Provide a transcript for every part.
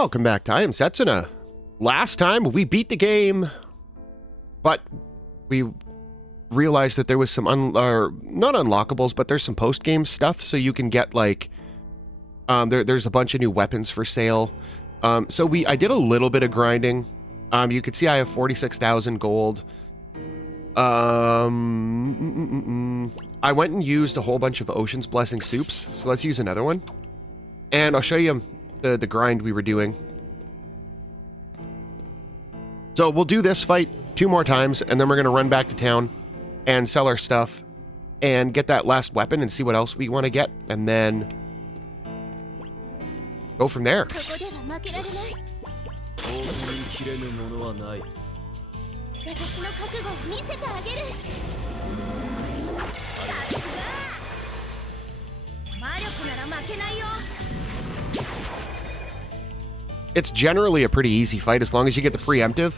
Welcome back to I Am Setsuna. Last time we beat the game, but we realized that there was some not unlockables, but there's some post-game stuff, so you can get like there's a bunch of new weapons for sale. So I did a little bit of grinding. You can see I have 46,000 gold. I went and used a whole bunch of Ocean's Blessing soups, so let's use another one. And I'll show you the grind we were doing. So we'll do this fight 2 more times, and then we're going to run back to town and sell our stuff and get that last weapon and see what else we want to get, and then go from there. It's generally a pretty easy fight as long as you get the preemptive.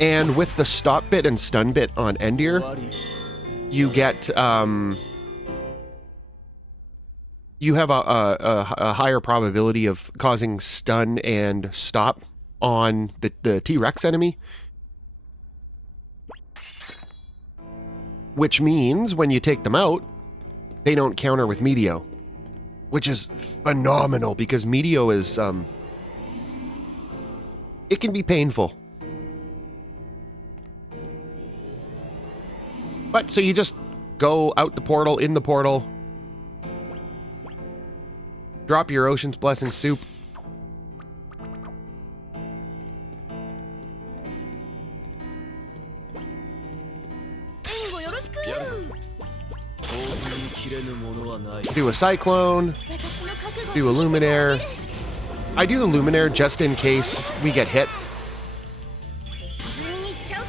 And with the stop bit and stun bit on Endir, you get you have a higher probability of causing stun and stop on the T-Rex enemy. Which means when you take them out, they don't counter with Meteo. Which is phenomenal because Meteo is, it can be painful. But, so you just go out the portal, in the portal, drop your Ocean's Blessing soup, do a Cyclone, do a Luminaire. I do the Luminaire just in case we get hit,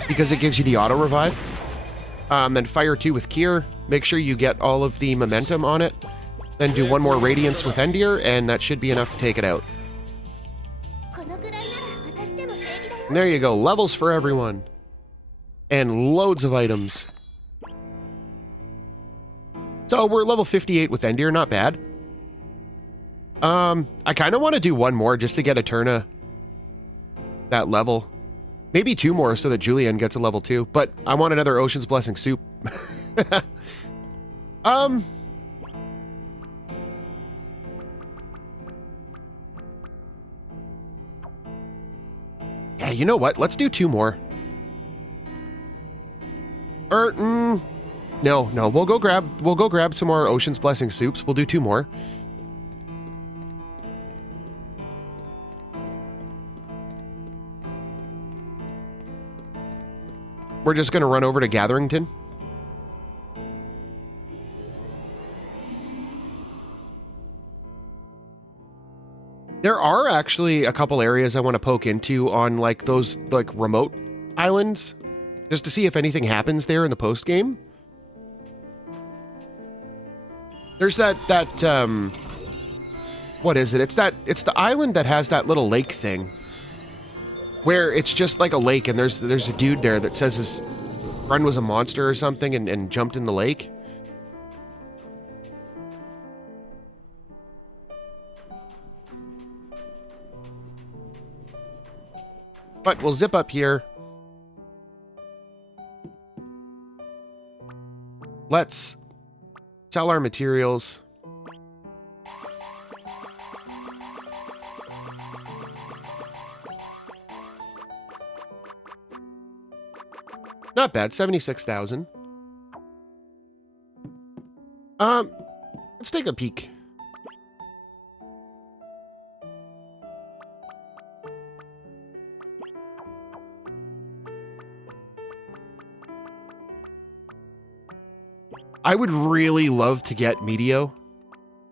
because it gives you the auto revive. Then fire 2 with Cure. Make sure you get all of the momentum on it. Then do 1 more Radiance with Endir, and that should be enough to take it out. And there you go, levels for everyone. And loads of items. So we're level 58 with Endir, not bad. I kind of want to do 1 more just to get Eterna that level. Maybe 2 more so that Julian gets a level 2, but I want another Ocean's Blessing soup. Yeah, you know what? Let's do 2 more. No, we'll go grab some more Ocean's Blessing soups. We'll do 2 more. We're just going to run over to Gatherington. There are actually a couple areas I want to poke into on like those like remote islands, just to see if anything happens there in the post game. There's that what is it? It's the island that has that little lake thing, where it's just like a lake, and there's a dude there that says his friend was a monster or something and jumped in the lake. But we'll zip up here. Let's sell our materials. Not bad, 76,000. Let's take a peek. I would really love to get Meteo,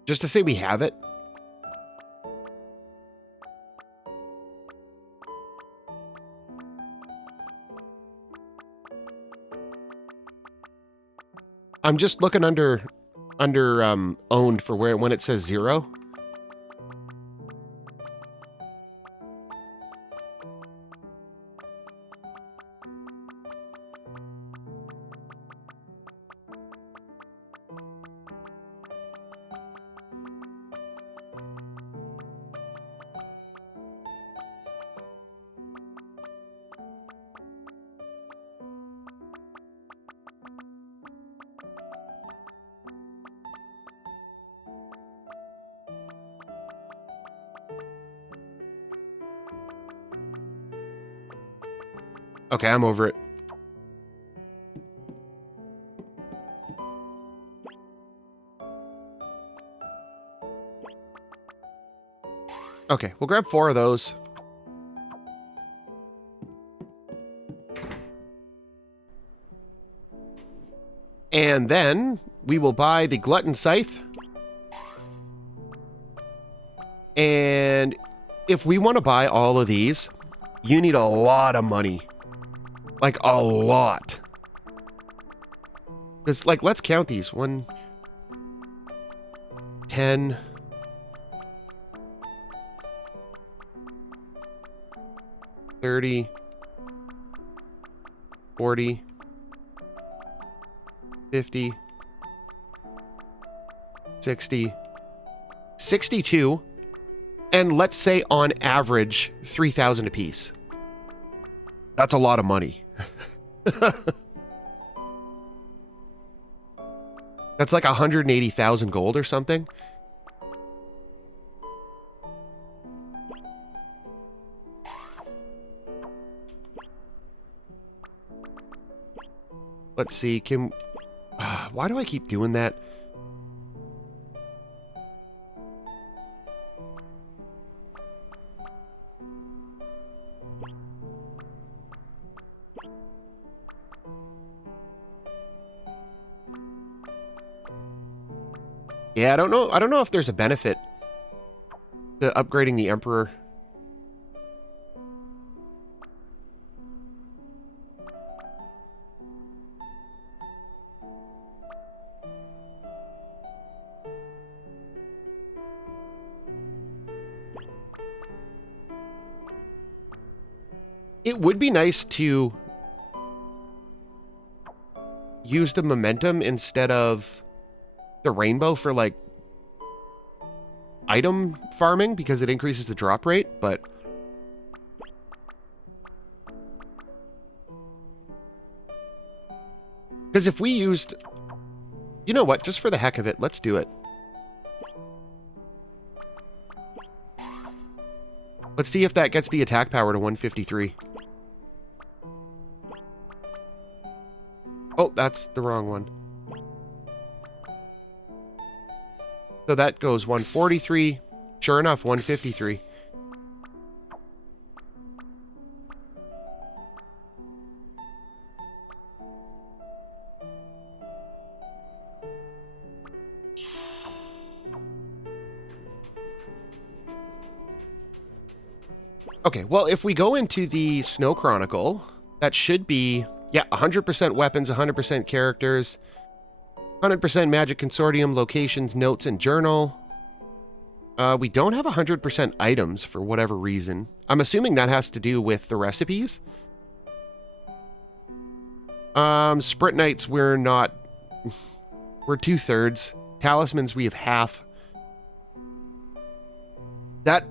just to say we have it. I'm just looking under owned for when it says 0. Okay, I'm over it. Okay, we'll grab 4 of those. And then we will buy the Glutton Scythe. And if we want to buy all of these, you need a lot of money. Like, a lot. Because, like, let's count these. 1, 10... 30, 40, 50, 60, 62, and let's say on average 3,000 apiece. That's a lot of money. That's like 180,000 gold or something. Let's see, can... why do I keep doing that? Yeah, I don't know. I don't know if there's a benefit to upgrading the Emperor. It would be nice to use the momentum instead of the rainbow for, like, item farming, because it increases the drop rate, but... because if we used... you know what? Just for the heck of it, let's do it. Let's see if that gets the attack power to 153. Oh, that's the wrong one. So that goes 143. Sure enough, 153. Okay, well, if we go into the Snow Chronicle, that should be, yeah, 100% weapons, 100% characters, 100% Magic Consortium, locations, notes, and journal. We don't have 100% items for whatever reason. I'm assuming that has to do with the recipes. Sprint Knights, we're not... we're 2/3. Talismans, we have half. That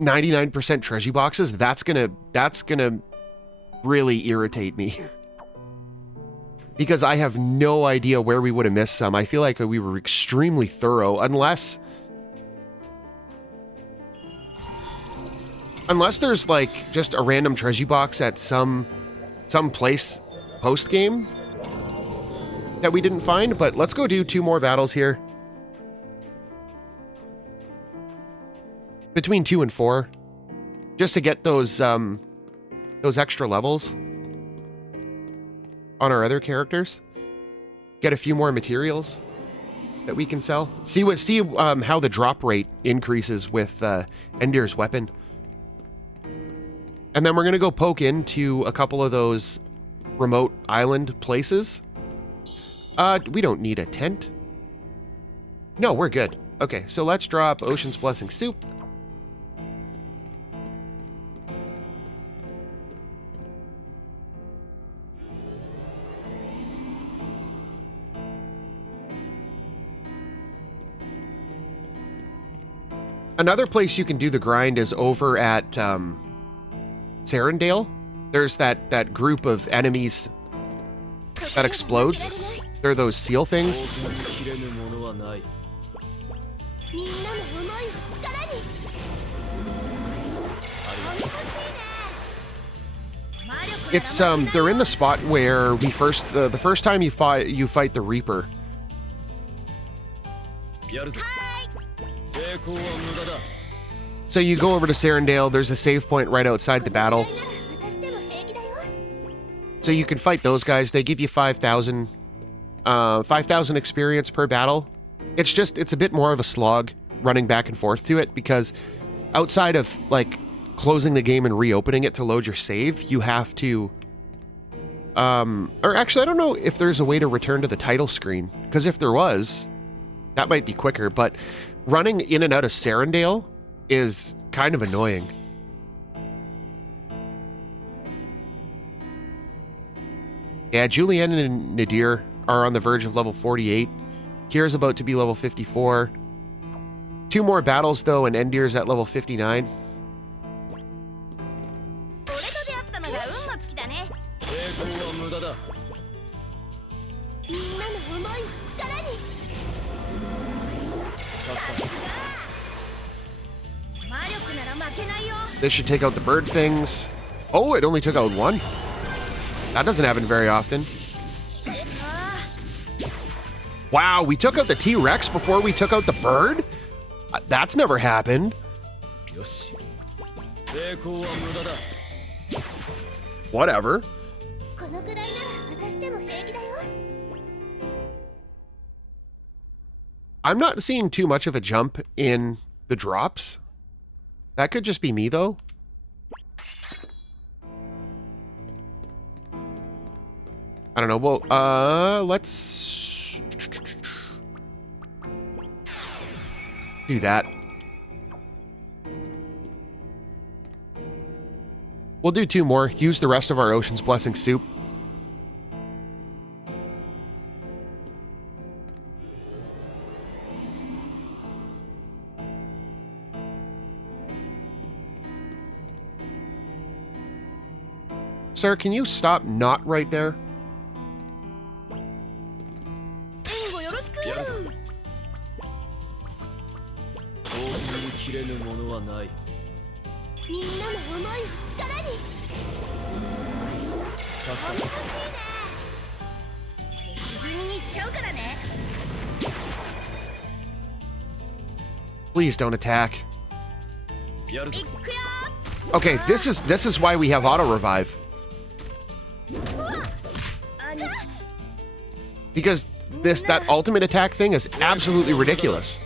99% treasure boxes, that's gonna really irritate me. Because I have no idea where we would have missed some. I feel like we were extremely thorough, unless there's, like, just a random treasure box at some place post-game that we didn't find. But let's go do 2 more battles here. Between 2 and 4. Just to get those extra levels on our other characters. Get a few more materials that we can sell. See how the drop rate increases with Endir's weapon. And then we're going to go poke into a couple of those remote island places. We don't need a tent. No, we're good. Okay, so let's drop Ocean's Blessing Soup. Another place you can do the grind is over at Sarandale. There's that group of enemies that explodes. They're those seal things. It's they're in the spot where we first the first time you fight the Reaper. So you go over to Serendale. There's a save point right outside the battle. So you can fight those guys. They give you 5,000 experience per battle. It's a bit more of a slog running back and forth to it, because outside of like closing the game and reopening it to load your save, you have to or actually I don't know if there's a way to return to the title screen, because if there was, that might be quicker, but running in and out of Serendale is kind of annoying. Yeah, Julianne and Nadir are on the verge of level 48. Kira's about to be level 54. 2 more battles, though, and Endir's at level 59. This should take out the bird things. Oh, it only took out 1. That doesn't happen very often. Wow, we took out the T-Rex before we took out the bird? That's never happened. Whatever. I'm not seeing too much of a jump in the drops. That could just be me, though. I don't know. Well, let's do that. We'll do 2 more. Use the rest of our Ocean's Blessing soup. Sir, can you stop not right there? Please don't attack. Okay, this is why we have auto revive. Because that ultimate attack thing is absolutely ridiculous.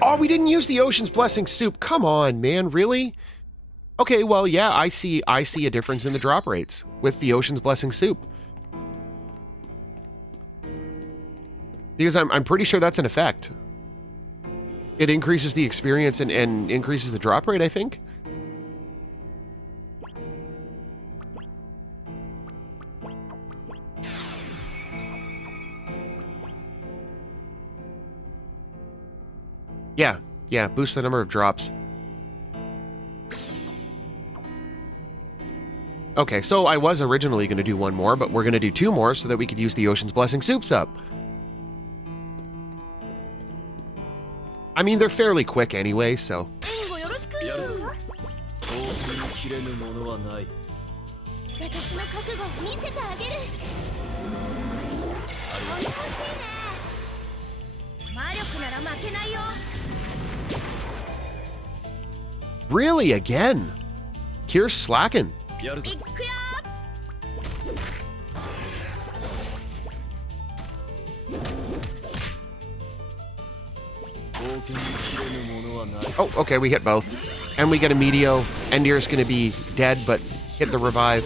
Oh, we didn't use the Ocean's Blessing soup. Come on, man, really? Okay, well, yeah, I see a difference in the drop rates with the Ocean's Blessing soup. Because I'm pretty sure that's an effect. It increases the experience and increases the drop rate, I think. Yeah, boost the number of drops. Okay, so I was originally going to do 1 more, but we're going to do 2 more so that we could use the Ocean's Blessing soups up. I mean, they're fairly quick anyway, so... Really, again? Kier's slacking. Oh, okay, we hit both. And we get a Meteo. Endir's gonna be dead, but hit the revive.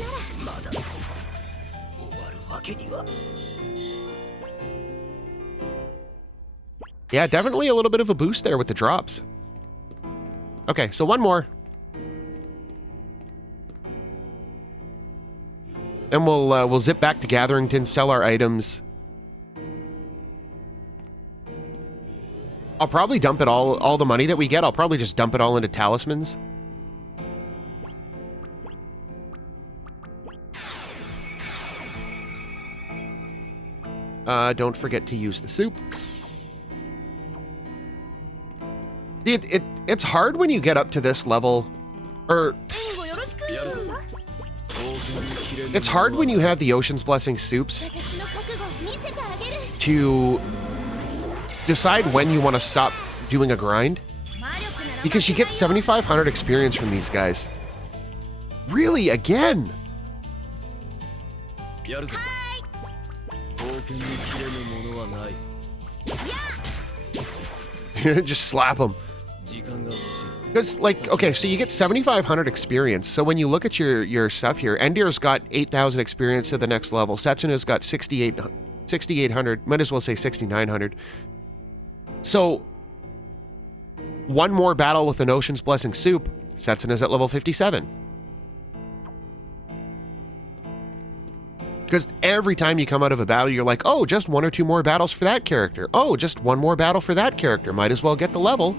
Yeah, definitely a little bit of a boost there with the drops. Okay, so 1 more. And we'll zip back to Gatherington, sell our items. I'll probably dump it all the money that we get, I'll probably just dump it all into talismans. Don't forget to use the soup. It's hard when you get up to this level, or it's hard when you have the Ocean's Blessing soups to decide when you want to stop doing a grind, because you get 7,500 experience from these guys. Really, again? Just slap them. Because, like, okay, so you get 7,500 experience. So when you look at your stuff here, Endir's got 8,000 experience to the next level. Setsuna's got 6,800. Might as well say 6,900. So one more battle with an Ocean's Blessing soup, Setsuna's at level 57. Because every time you come out of a battle, you're like, oh, just 1 or 2 more battles for that character. Oh, just 1 more battle for that character. Might as well get the level.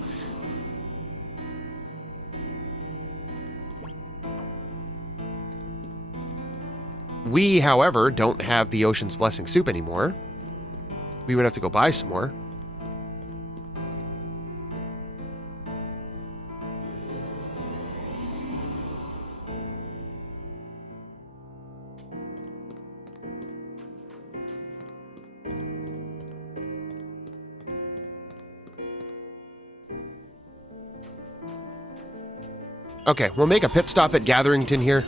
We, however, don't have the Ocean's Blessing soup anymore. We would have to go buy some more. Okay, we'll make a pit stop at Gatherington here.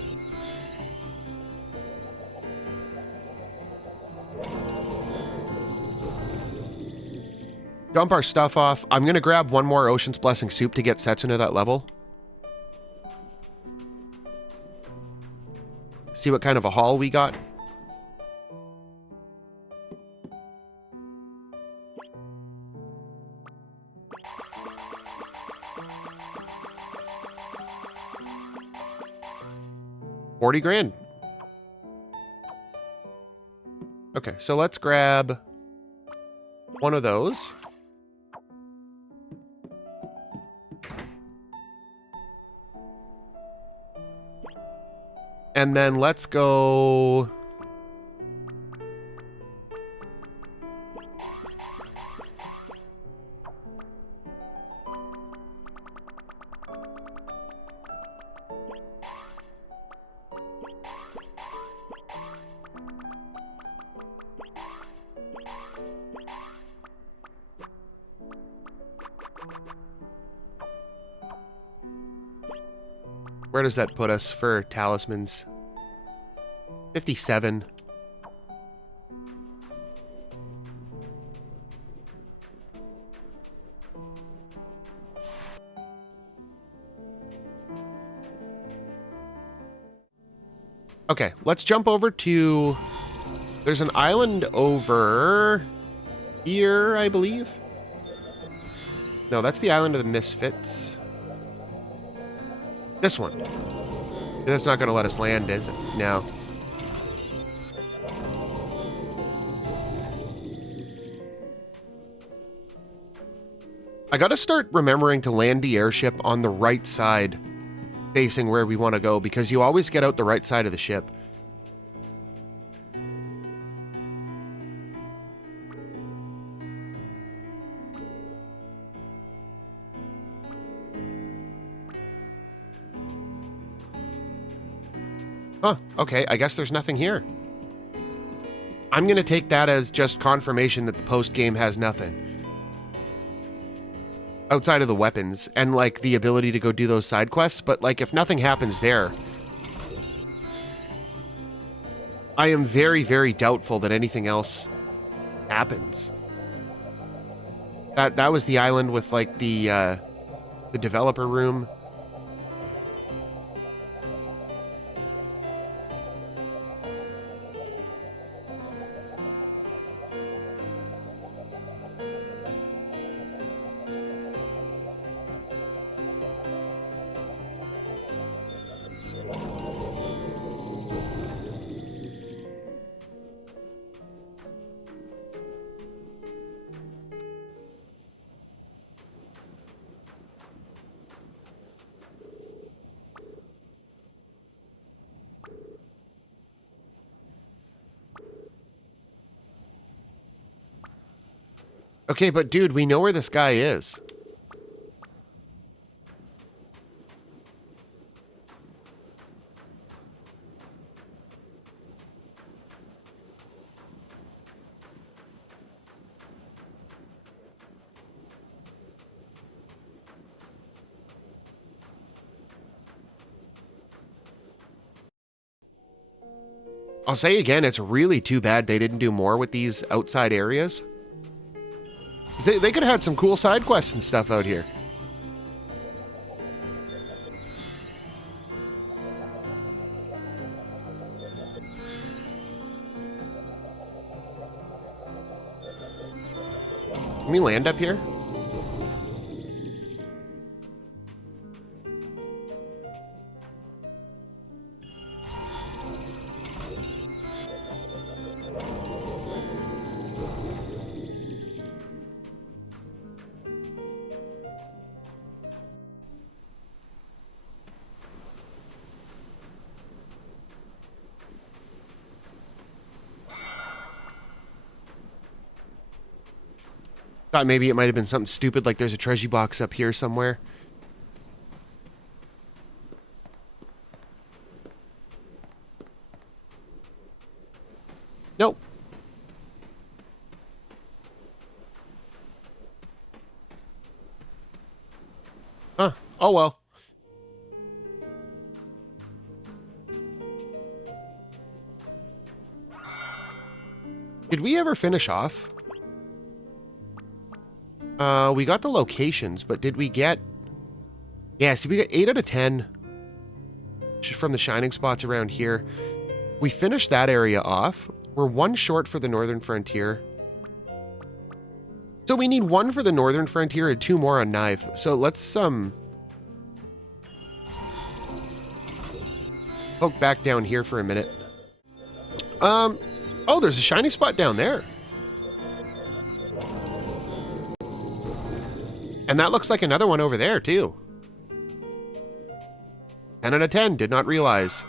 Dump our stuff off. I'm going to grab 1 more Ocean's Blessing soup to get Setsuna that level. See what kind of a haul we got. $40,000. Okay, so let's grab 1 of those. And then let's go... Where does that put us for talismans? 57. Okay, let's jump over to... There's an island over here, I believe. No, that's the island of the Misfits. This one. That's not going to let us land, is it? No. I got to start remembering to land the airship on the right side, facing where we want to go, because you always get out the right side of the ship. Huh, okay, I guess there's nothing here. I'm going to take that as just confirmation that the post-game has nothing. Outside of the weapons and, like, the ability to go do those side quests, but, like, if nothing happens there, I am very, very doubtful that anything else happens. That was the island with, like, the developer room. Okay, but dude, we know where this guy is. I'll say again, it's really too bad they didn't do more with these outside areas. 'Cause they could have had some cool side quests and stuff out here. Can we land up here? Thought maybe it might have been something stupid like there's a treasure box up here somewhere. Nope. Huh. Oh well. Did we ever finish off? We got the locations, but did we get... Yeah, see, we got 8 out of 10 from the shining spots around here. We finished that area off. We're 1 short for the Northern Frontier. So we need 1 for the Northern Frontier and 2 more on Knife. So let's, poke back down here for a minute. Oh, there's a shiny spot down there. And that looks like another one over there, too. 10 out of 10, did not realize.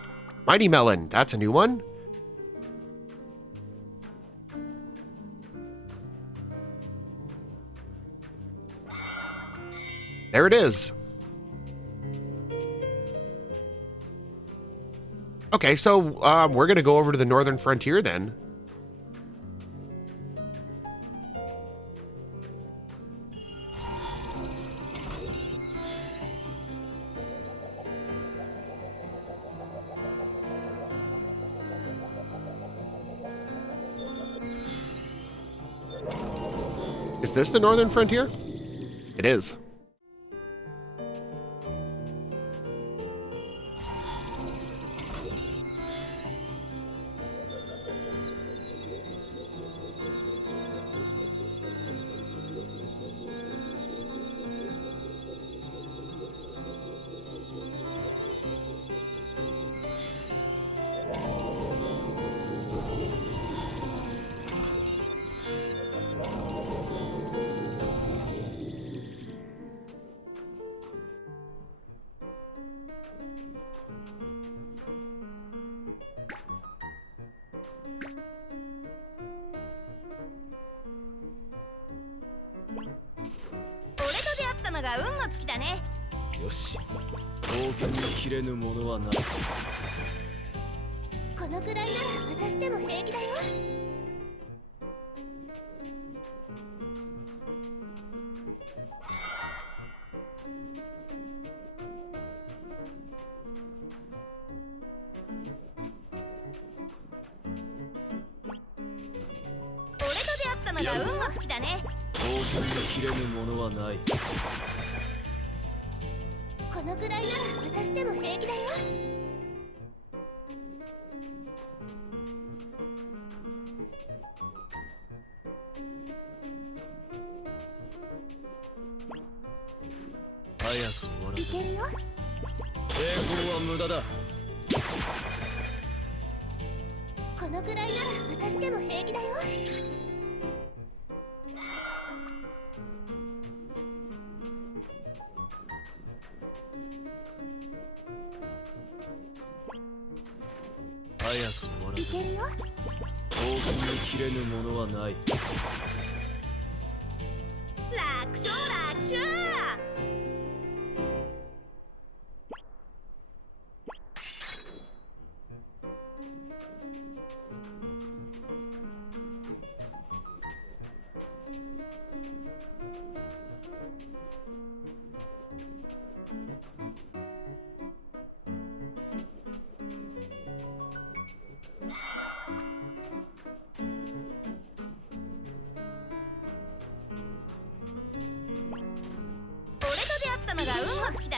Mighty Melon, that's a new one. There it is. Okay, so we're going to go over to the Northern Frontier then. Is this the Northern Frontier? It is.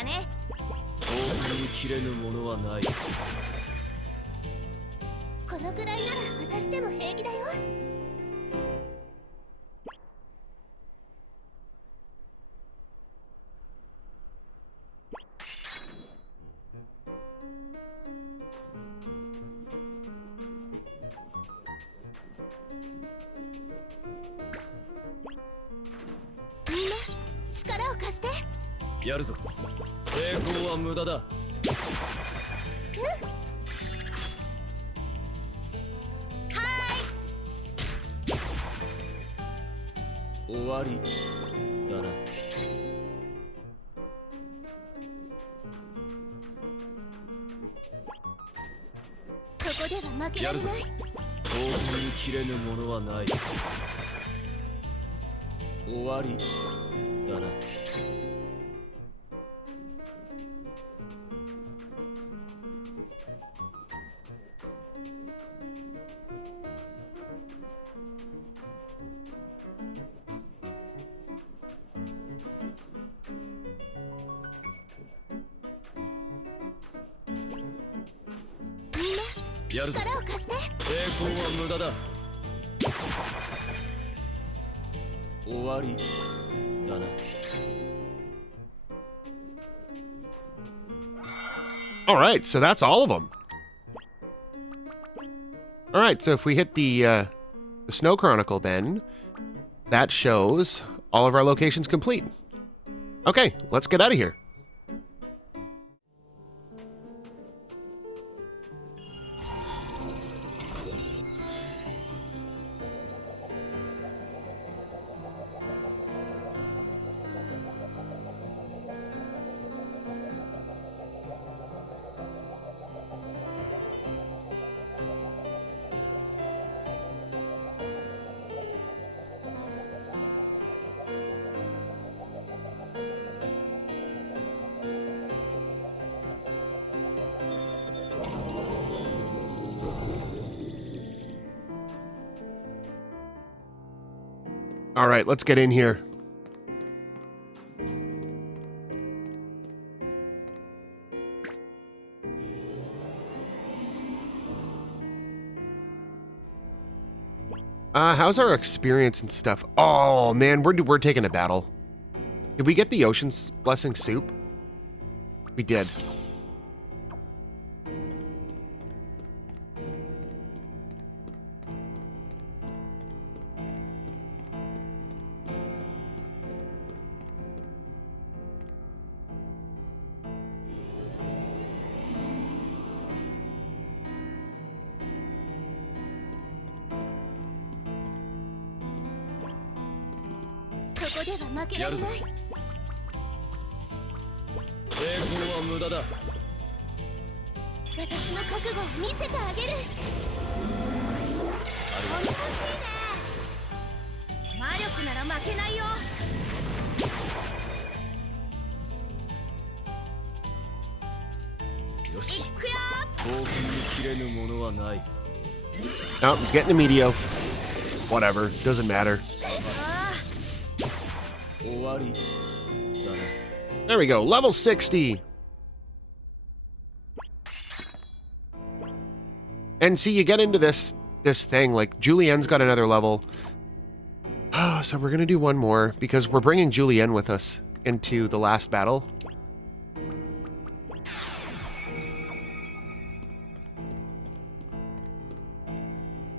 だね。興奮に切れぬものはない。このくらいなら私でも平気だよ。みんな力を貸して。やるぞ。抵抗は無駄だ。終わりだな。ここでは負けられない。興奮に切れぬものはない。終わりだな。やるぞ。力を貸して。抵抗は無駄だ。終わりだな。All right, so that's all of them. All right, so if we hit the Snow Chronicle, then that shows all of our locations complete. Okay, let's get out of here. All right, let's get in here. How's our experience and stuff? Oh man, we're taking a battle. Did we get the Ocean's Blessing soup? We did.やるぞ。抵抗は無駄だ。私の覚悟を見せてあげる。ありがとう。魔力なら負けないよ。よし。行くよ。興奮に切れぬものはない。 Oh, he's getting a meteor. Whatever, doesn't matter. There we go, level 60. And see, you get into this thing, like Julienne's got another level. So we're gonna do one more because we're bringing Julienne with us into the last battle.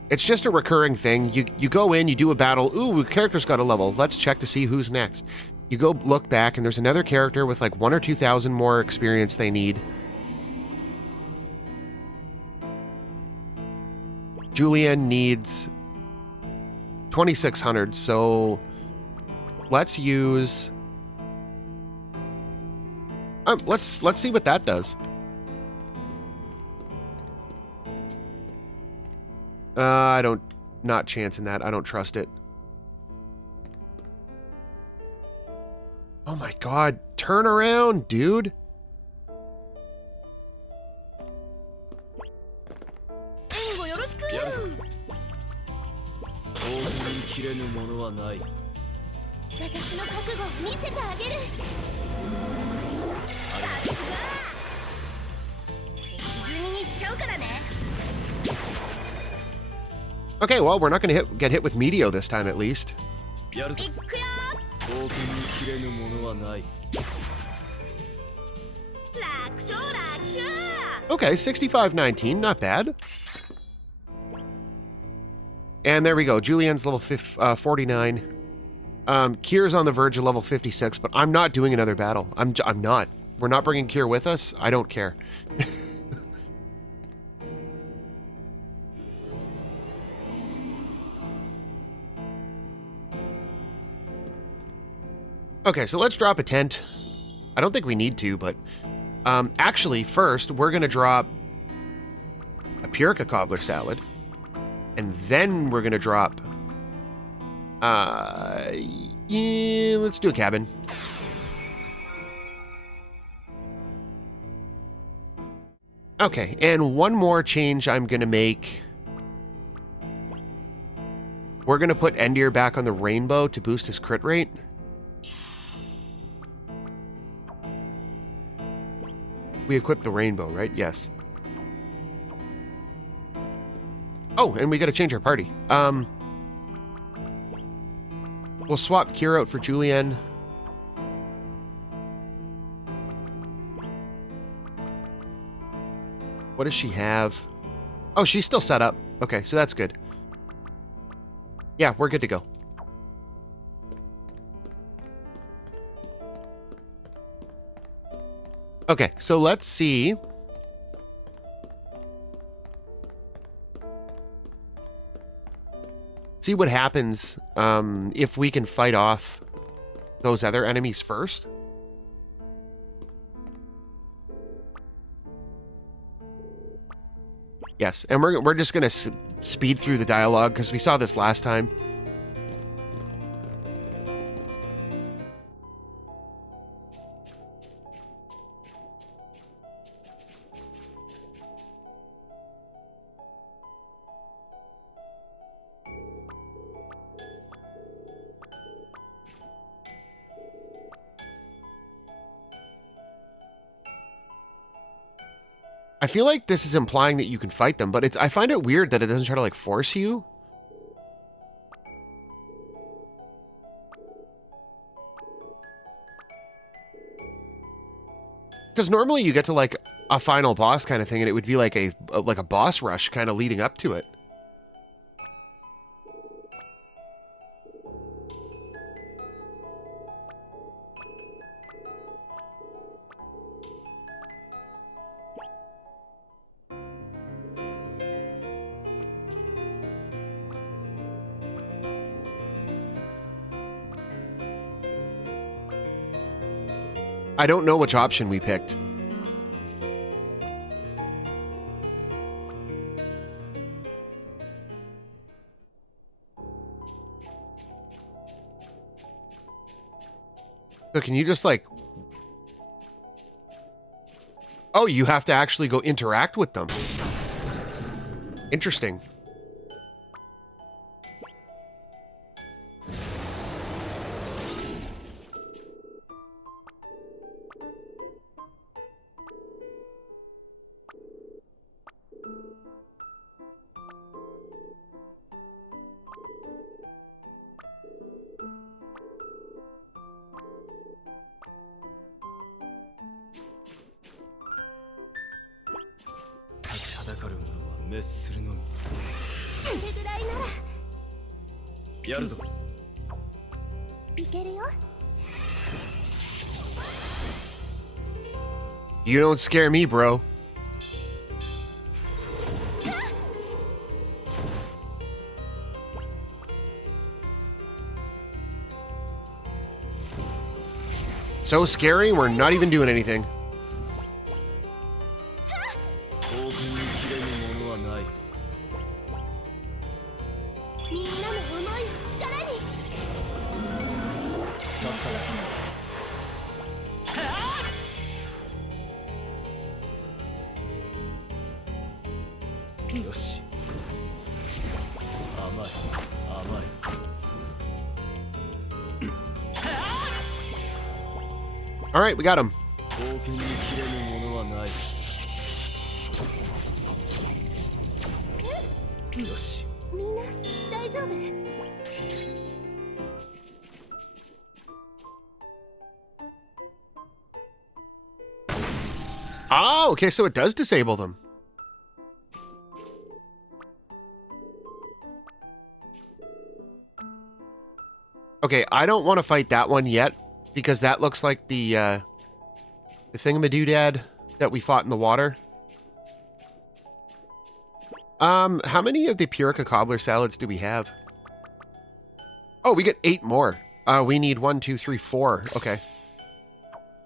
It's just a recurring thing. You go in, you do a battle. Ooh, character's got a level. Let's check to see who's next. You go look back, and there's another character with like 1,000 or 2,000 more experience they need. Julienne needs 2,600, so let's use... let's see what that does. Not chancing that. I don't trust it. Oh my god, turn around, dude. Okay, well, we're not going to get hit with Meteo this time, at least. やるぞ。冒険に切れぬものはない。Okay, 65-19, not bad. And there we go. Julienne's level 49. Kier's on the verge of level 56, but I'm not doing another battle. I'm not. We're not bringing Kier with us. I don't care. Okay, so let's drop a tent. I don't think we need to, but actually, first, we're going to drop a Purica cobbler salad, and then we're going to drop yeah, let's do a cabin. Okay, and one more change I'm going to make. We're going to put Endir back on the rainbow to boost his crit rate. We equipped the rainbow, right? Yes. Oh, and we got to change our party. We'll swap Kier out for Julienne. What does she have? Oh, she's still set up. Okay, so that's good. Yeah, we're good to go. Okay, so let's see. See what happens if we can fight off those other enemies first. Yes, and we're just gonna speed through the dialogue because we saw this last time. I feel like this is implying that you can fight them, but I find it weird that it doesn't try to, like, force you. Because normally you get to, like, a final boss kind of thing, and it would be like a boss rush kind of leading up to it. I don't know which option we picked. So can you just like... Oh, you have to actually go interact with them. Interesting. You don't scare me, bro. So scary, we're not even doing anything. All right, we got him. 冒険に切れぬものはない。よし。みんな大丈夫？ Oh, okay, so it does disable them. Okay, I don't want to fight that one yet, because that looks like the thingamadoodad that we fought in the water. How many of the Purica cobbler salads do we have? Oh, we get 8 more. We need 1, 2, 3, 4. Okay.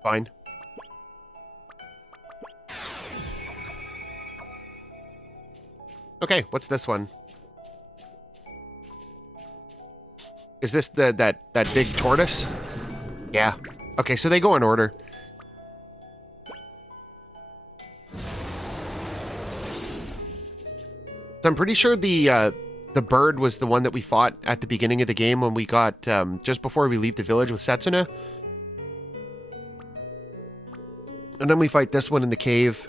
Fine. Okay, what's this one? Is this that big tortoise? Yeah. Okay, so they go in order. So I'm pretty sure the bird was the one that we fought at the beginning of the game when we got just before we leave the village with Setsuna. And then we fight this one in the cave.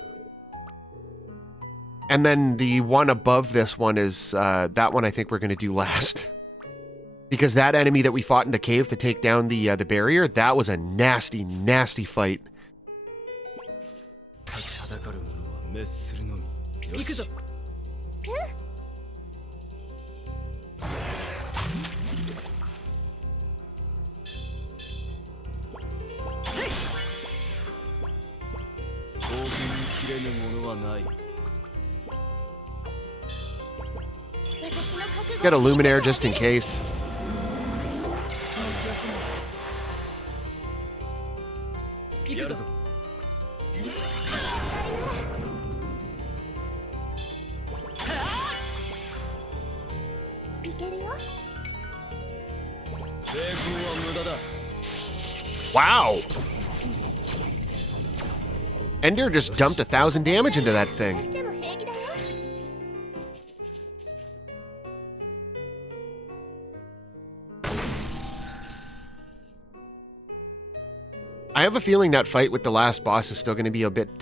And then the one above this one is that one I think we're going to do last. Because that enemy that we fought in the cave to take down the barrier, that was a nasty, nasty fight. Get a luminaire just in case. Wow! Ender just dumped 1,000 damage into that thing. I have a feeling that fight with the last boss is still going to be a bit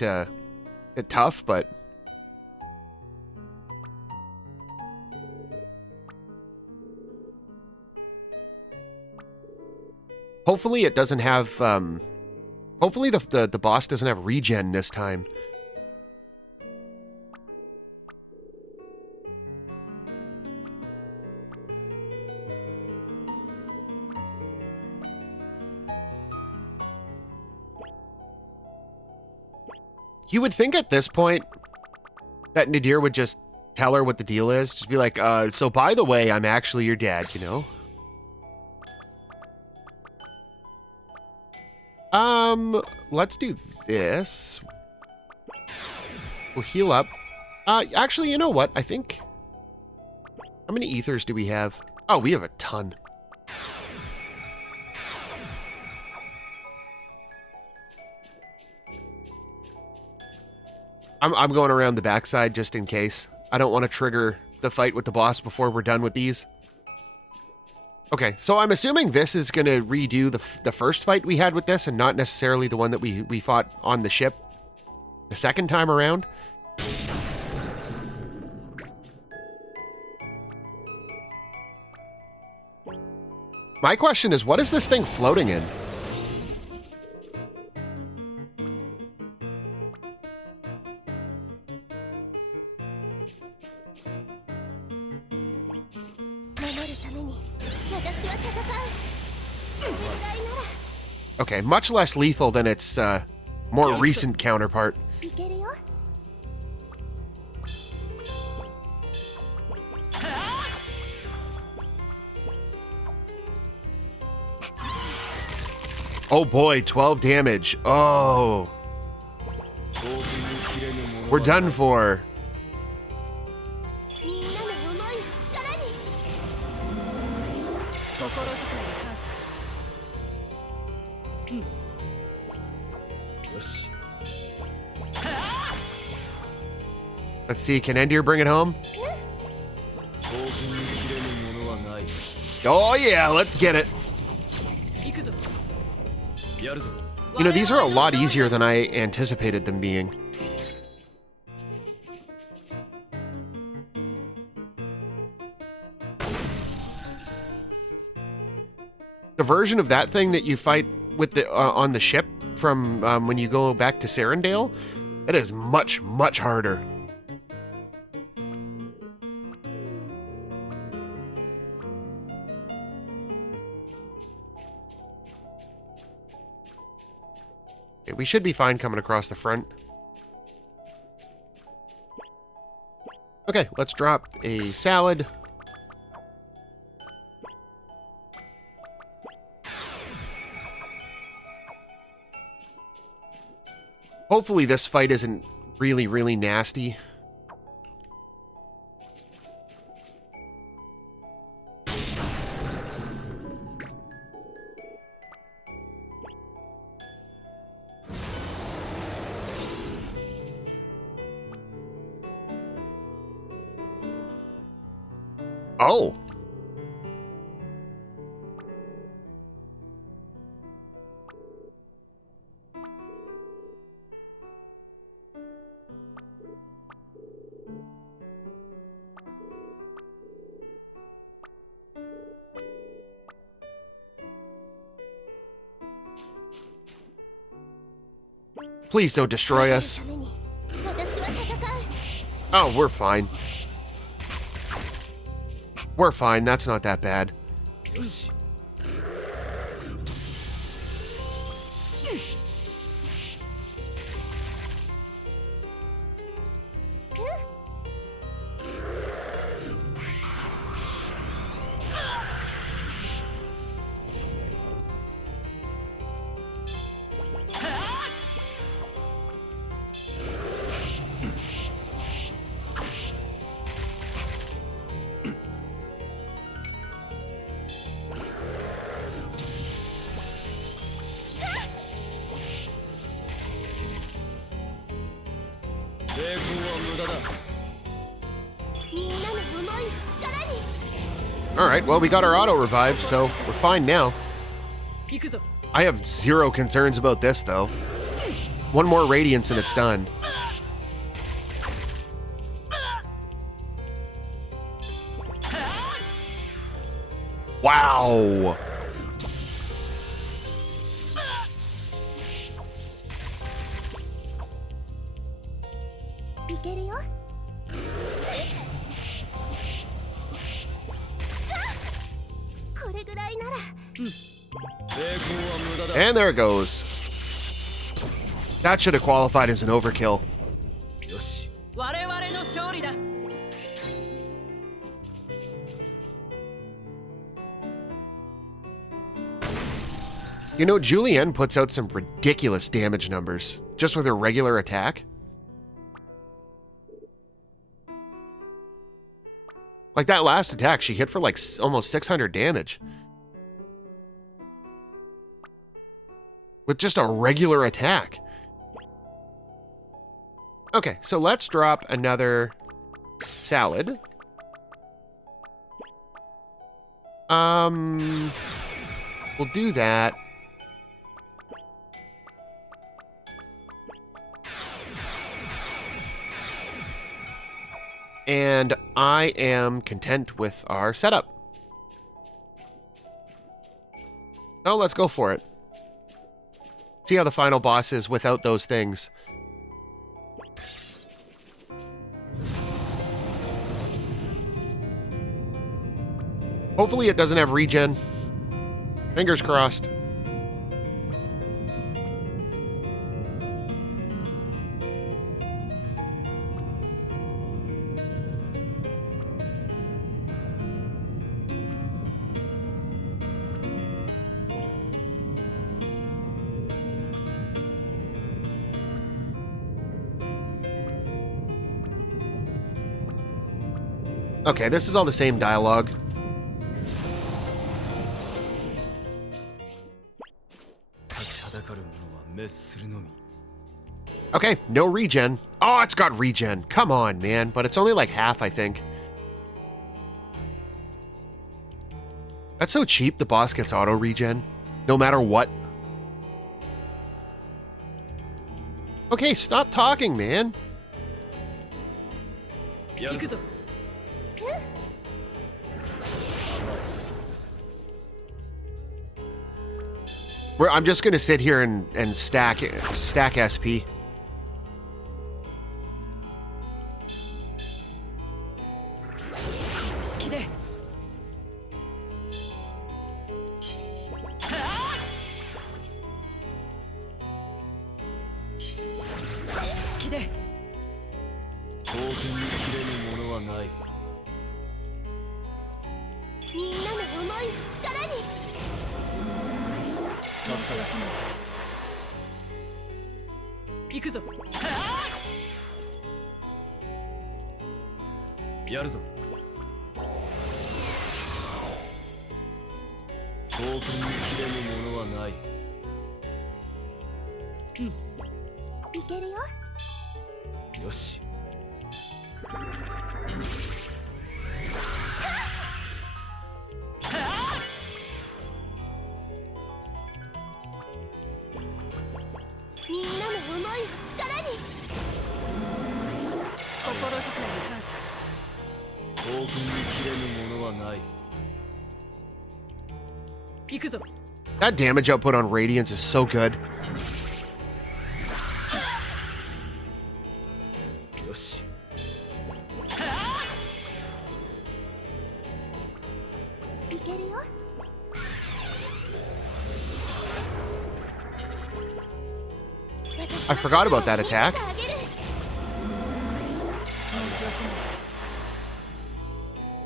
tough, but... Hopefully it doesn't have, hopefully the boss doesn't have regen this time. You would think at this point that Nadir would just tell her what the deal is. Just be like, so by the way, I'm actually your dad, you know? Let's do this. We'll heal up. Actually, you know what? I think... How many ethers do we have? Oh, we have a ton. I'm going around the backside just in case. I don't want to trigger the fight with the boss before we're done with these. Okay, so I'm assuming this is going to redo the first fight we had with this and not necessarily the one that we fought on the ship the second time around. My question is, what is this thing floating in? Okay, much less lethal than its more recent counterpart. Oh boy, 12 damage. Oh. We're done for. Let's see, can Endir bring it home? Oh yeah, let's get it. You know, these are a lot easier than I anticipated them being. The version of that thing that you fight with the on the ship from when you go back to Serendale, it is much, much harder. Okay, we should be fine coming across the front. Okay, let's drop a salad. Hopefully this fight isn't really, really nasty. Oh. Please don't destroy us. Oh, we're fine. We're fine. That's not that bad. Alright, well, we got our auto revive, so we're fine now. I have zero concerns about this, though. One more Radiance and it's done. Wow! And there it goes. That should have qualified as an overkill. You know, Julienne puts out some ridiculous damage numbers just with her regular attack. Like that last attack, she hit for like almost 600 damage. With just a regular attack. Okay, so let's drop another salad. We'll do that. And I am content with our setup. Oh, let's go for it. See how the final boss is without those things. Hopefully it doesn't have regen. Fingers crossed. Okay, this is all the same dialogue. Okay, no regen. Oh, it's got regen. Come on, man. But it's only like half, I think. That's so cheap, the boss gets auto regen. No matter what. Okay, stop talking, man. やるぞ。 I'm just gonna sit here and stack SP. 好きで。好きで。刀剣に切れぬものはない。みんなの思い力に。行くぞ。やるぞ。刀剣に切れぬものはない。いけるよ。よし。みんなの思いを力に。心遣いに感謝。刀剣に切れぬものはない。行くぞ。 That damage output on Radiance is so good. よし。いけるよ。 I forgot about that attack.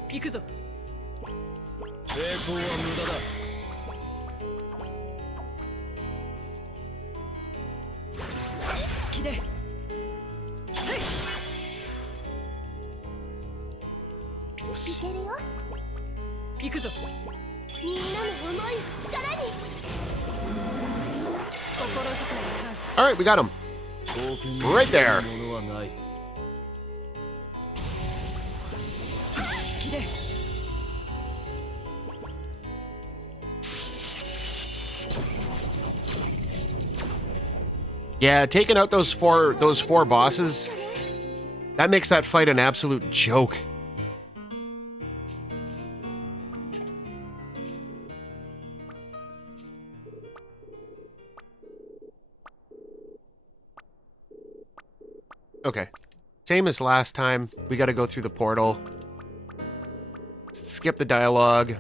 行くぞ。抵抗は無駄だ。好きで。せい。よいし。けるよ。行くぞ。みんなの思いを力に。心遣いに感謝。 All right, we got him. 刀剣に Right 切れ there. ぬものはない。好きで。 Yeah, taking out those four bosses, that makes that fight an absolute joke. Okay. Same as last time. We got to go through the portal. Skip the dialogue.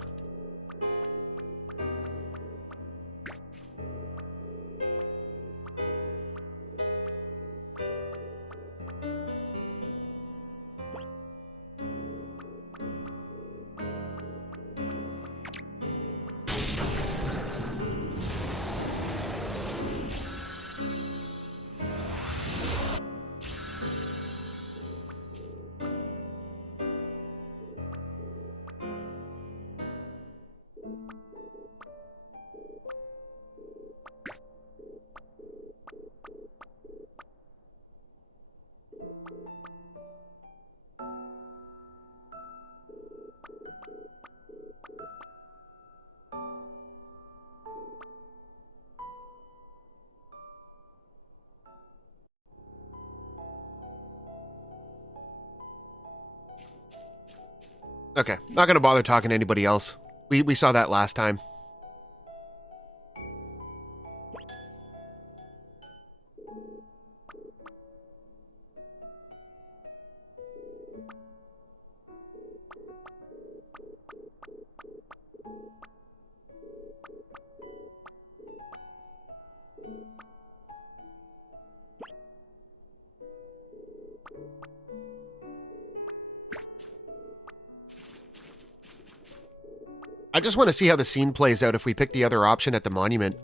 Okay, not gonna bother talking to anybody else. We saw that last time. I just want to see how the scene plays out if we pick the other option at the monument.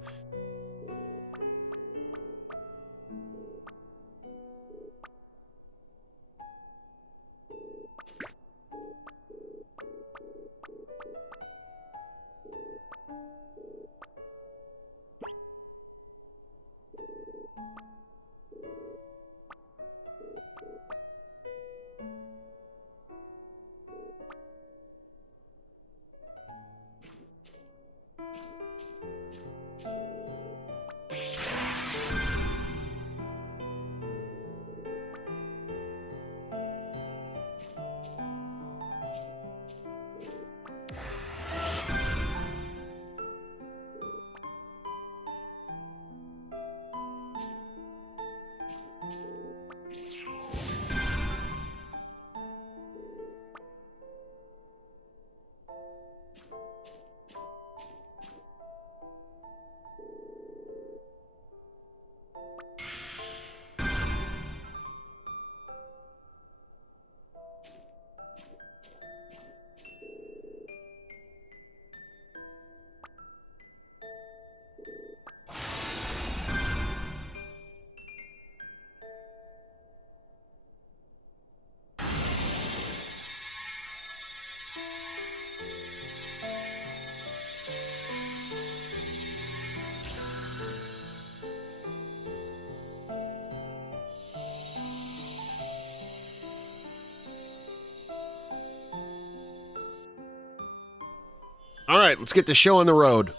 All right, let's get the show on the road.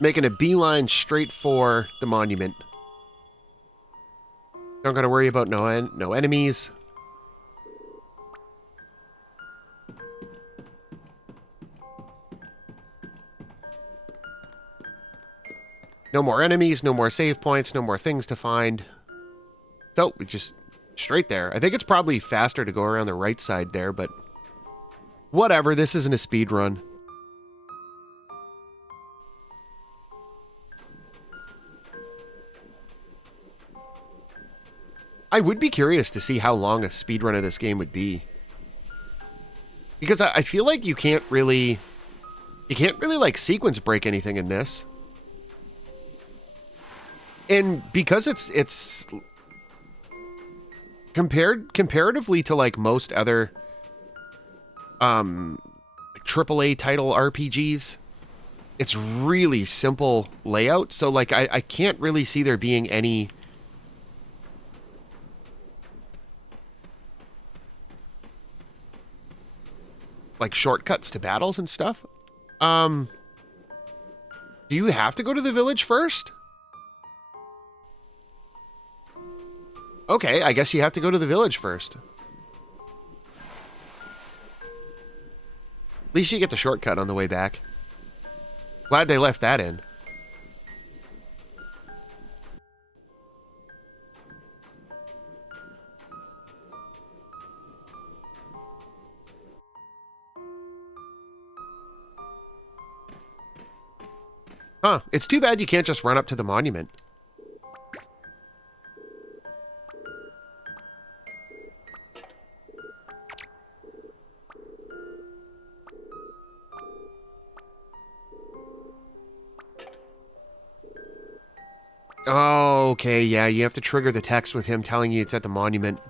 Making a beeline straight for the monument. Don't gotta worry about no enemies. No more enemies, no more save points, no more things to find. So, we just straight there. I think it's probably faster to go around the right side there, but whatever, this isn't a speed run. I would be curious to see how long a speed run of this game would be. Because I feel like you can't really like sequence break anything in this. And because it's comparatively to like most other AAA title RPGs, it's really simple layout. So like I can't really see there being any like shortcuts to battles and stuff. Do you have to go to the village first? Okay, I guess you have to go to the village first. At least you get the shortcut on the way back. Glad they left that in. Huh, it's too bad you can't just run up to the monument. Oh, okay, yeah, you have to trigger the text with him telling you it's at the monument.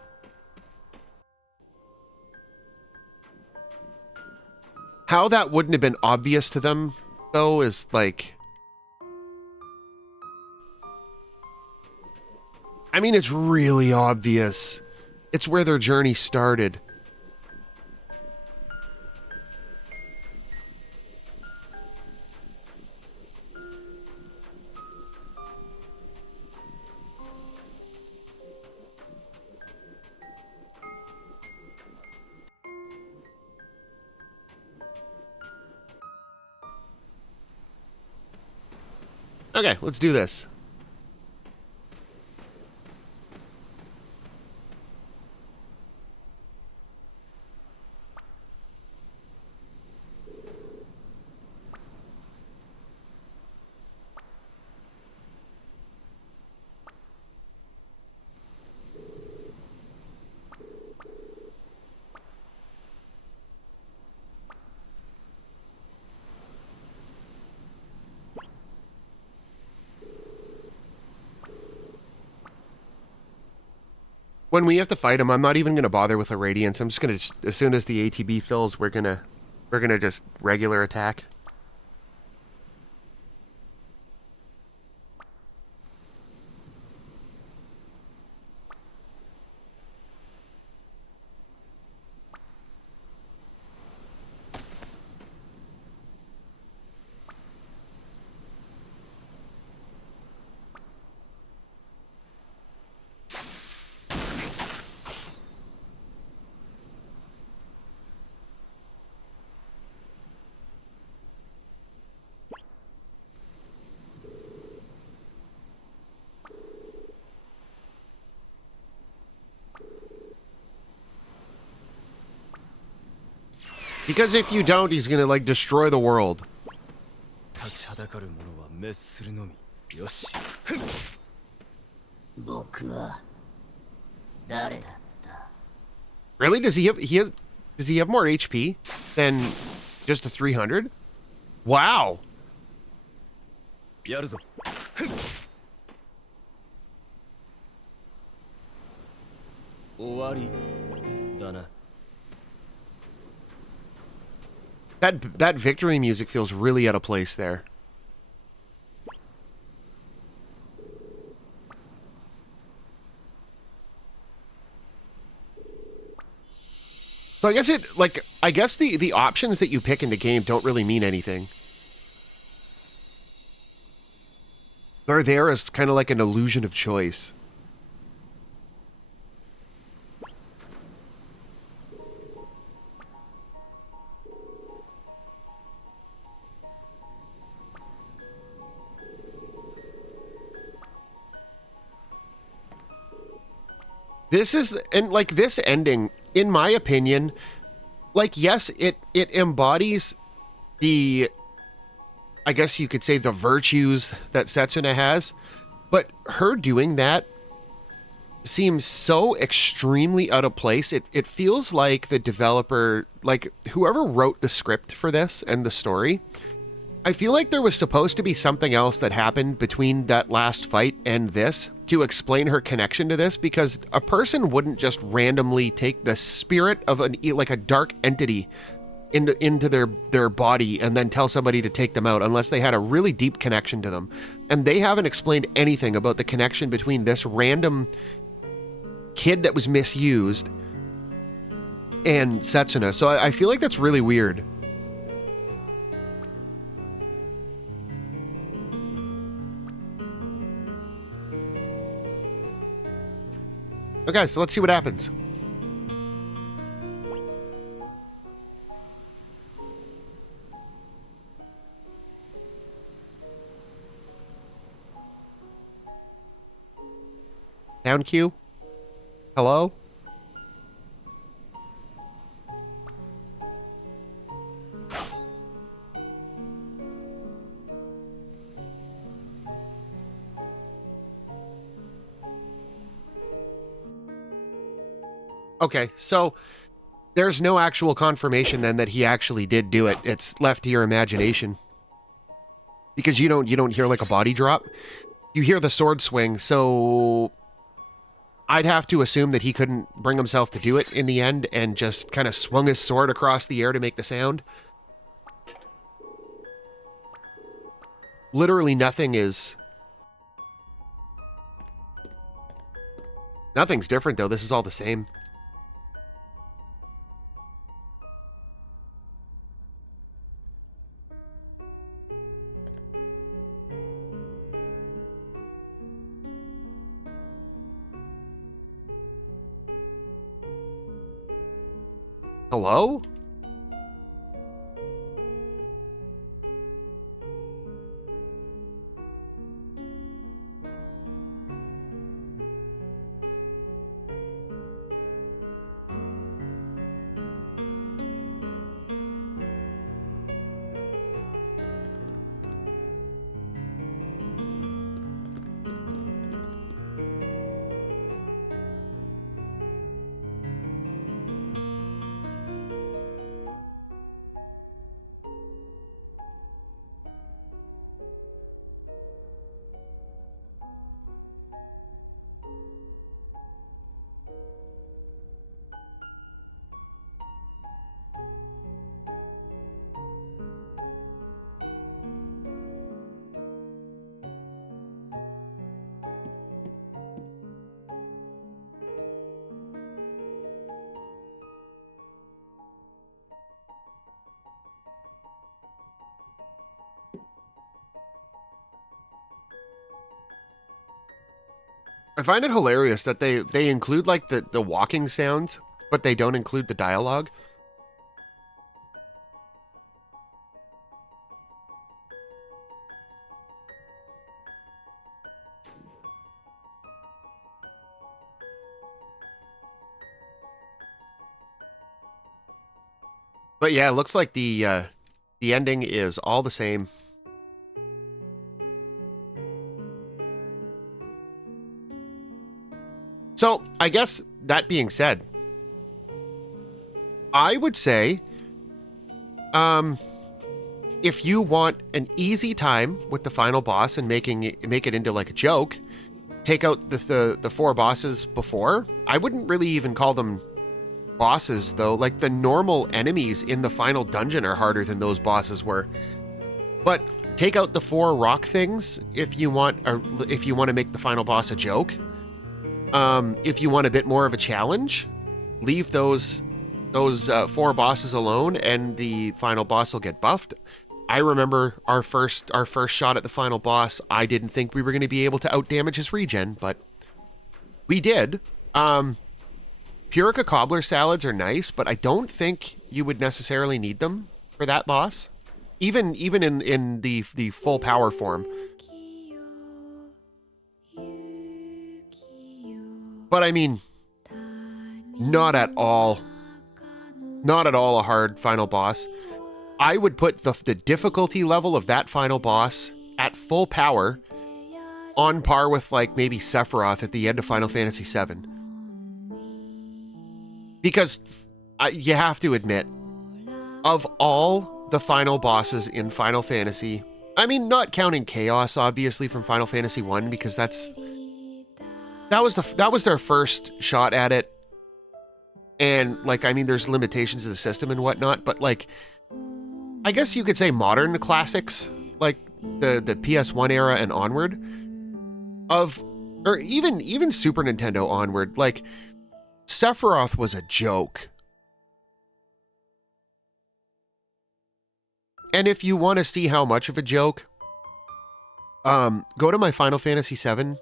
How that wouldn't have been obvious to them, though, is like... I mean, it's really obvious. It's where their journey started. Okay, let's do this. When we have to fight him, I'm not even going to bother with the radiance. I'm just going to, as soon as the ATB fills, we're gonna just regular attack. Because if you don't, he's gonna, like, destroy the world. 立ちはだかる者は滅するのみ。よし。僕は誰だった？ Really? Does he have more HP than just the 300? Wow. やるぞ。終わりだな。 That victory music feels really out of place there. So I guess the options that you pick in the game don't really mean anything. They're there as kind of like an illusion of choice. This is, and like this ending, in my opinion, like, yes, it embodies the, I guess you could say, the virtues that Setsuna has, but her doing that seems so extremely out of place. It feels like the developer, like whoever wrote the script for this and the story, I feel like there was supposed to be something else that happened between that last fight and this to explain her connection to this, because a person wouldn't just randomly take the spirit of like a dark entity into their body and then tell somebody to take them out unless they had a really deep connection to them. And they haven't explained anything about the connection between this random kid that was misused and Setsuna. So I feel like that's really weird. Okay, so let's see what happens. Down Q? Hello? Okay, so there's no actual confirmation then that he actually did do it. It's left to your imagination. Because you don't hear like a body drop. You hear the sword swing, so I'd have to assume that he couldn't bring himself to do it in the end and just kind of swung his sword across the air to make the sound. Literally nothing's different though. This is all the same. Hello? I find it hilarious that they include like the walking sounds, but they don't include the dialogue. But yeah, it looks like the ending is all the same. So, I guess that being said, I would say, if you want an easy time with the final boss and make it into like a joke, take out the four bosses before. I wouldn't really even call them bosses though. Like the normal enemies in the final dungeon are harder than those bosses were. But take out the four rock things if you want to make the final boss a joke. If you want a bit more of a challenge, leave those four bosses alone and the final boss will get buffed. I remember our first shot at the final boss. I didn't think we were going to be able to outdamage his regen, but we did. Purica cobbler salads are nice, but I don't think you would necessarily need them for that boss. Even in the full power form. But I mean, not at all a hard final boss. I would put the difficulty level of that final boss at full power on par with like maybe Sephiroth at the end of Final Fantasy VII. Because you have to admit, of all the final bosses in Final Fantasy, I mean, not counting Chaos, obviously, from Final Fantasy 1, because that was their first shot at it. And, like, I mean, there's limitations to the system and whatnot, but, like, I guess you could say modern classics, like the PS1 era and onward, or even Super Nintendo onward, like, Sephiroth was a joke. And if you want to see how much of a joke, go to my Final Fantasy VII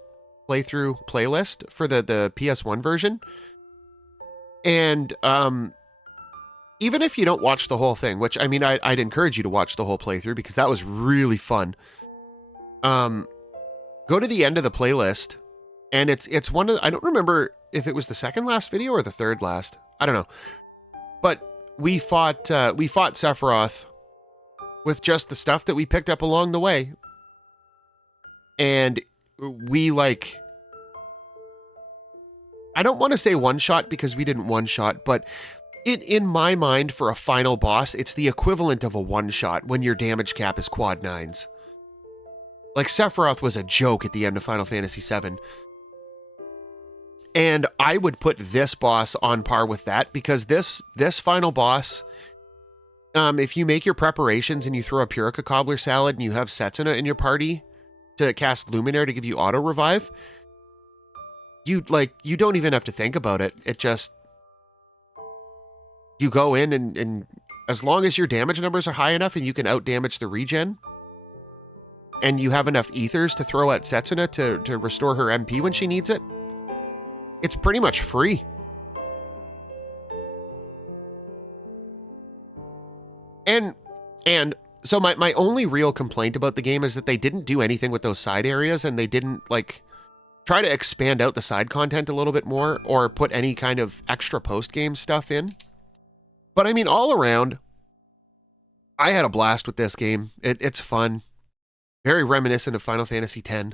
playthrough playlist for the PS1 version. And even if you don't watch the whole thing, which, I mean, I'd encourage you to watch the whole playthrough because that was really fun. Go to the end of the playlist, and it's one of, I don't remember if it was the second last video or the third last. I don't know. But we fought Sephiroth with just the stuff that we picked up along the way. And we, like, I don't want to say one-shot because we didn't one-shot, but in my mind, for a final boss, it's the equivalent of a one-shot when your damage cap is quad 9s. Like, Sephiroth was a joke at the end of Final Fantasy VII. And I would put this boss on par with that, because this final boss, if you make your preparations and you throw a Purica cobbler salad and you have Setsuna in your party to cast Luminaire to give you auto revive, you don't even have to think about it. It just, you go in and as long as your damage numbers are high enough and you can outdamage the regen, and you have enough ethers to throw at Setsuna to restore her MP when she needs it, it's pretty much free. And so my only real complaint about the game is that they didn't do anything with those side areas, and they didn't, like, try to expand out the side content a little bit more or put any kind of extra post-game stuff in. But I mean, all around, I had a blast with this game. It's fun. Very reminiscent of Final Fantasy X.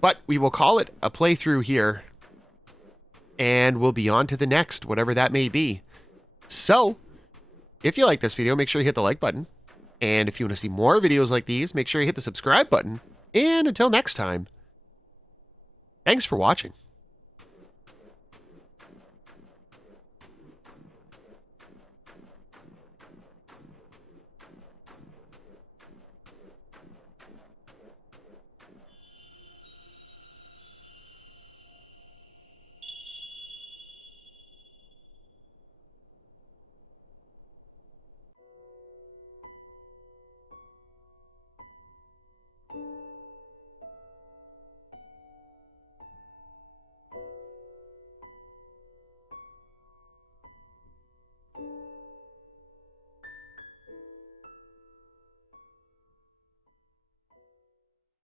But we will call it a playthrough here, and we'll be on to the next, whatever that may be. So, if you like this video, make sure you hit the like button. And if you want to see more videos like these, make sure you hit the subscribe button. And until next time, thanks for watching.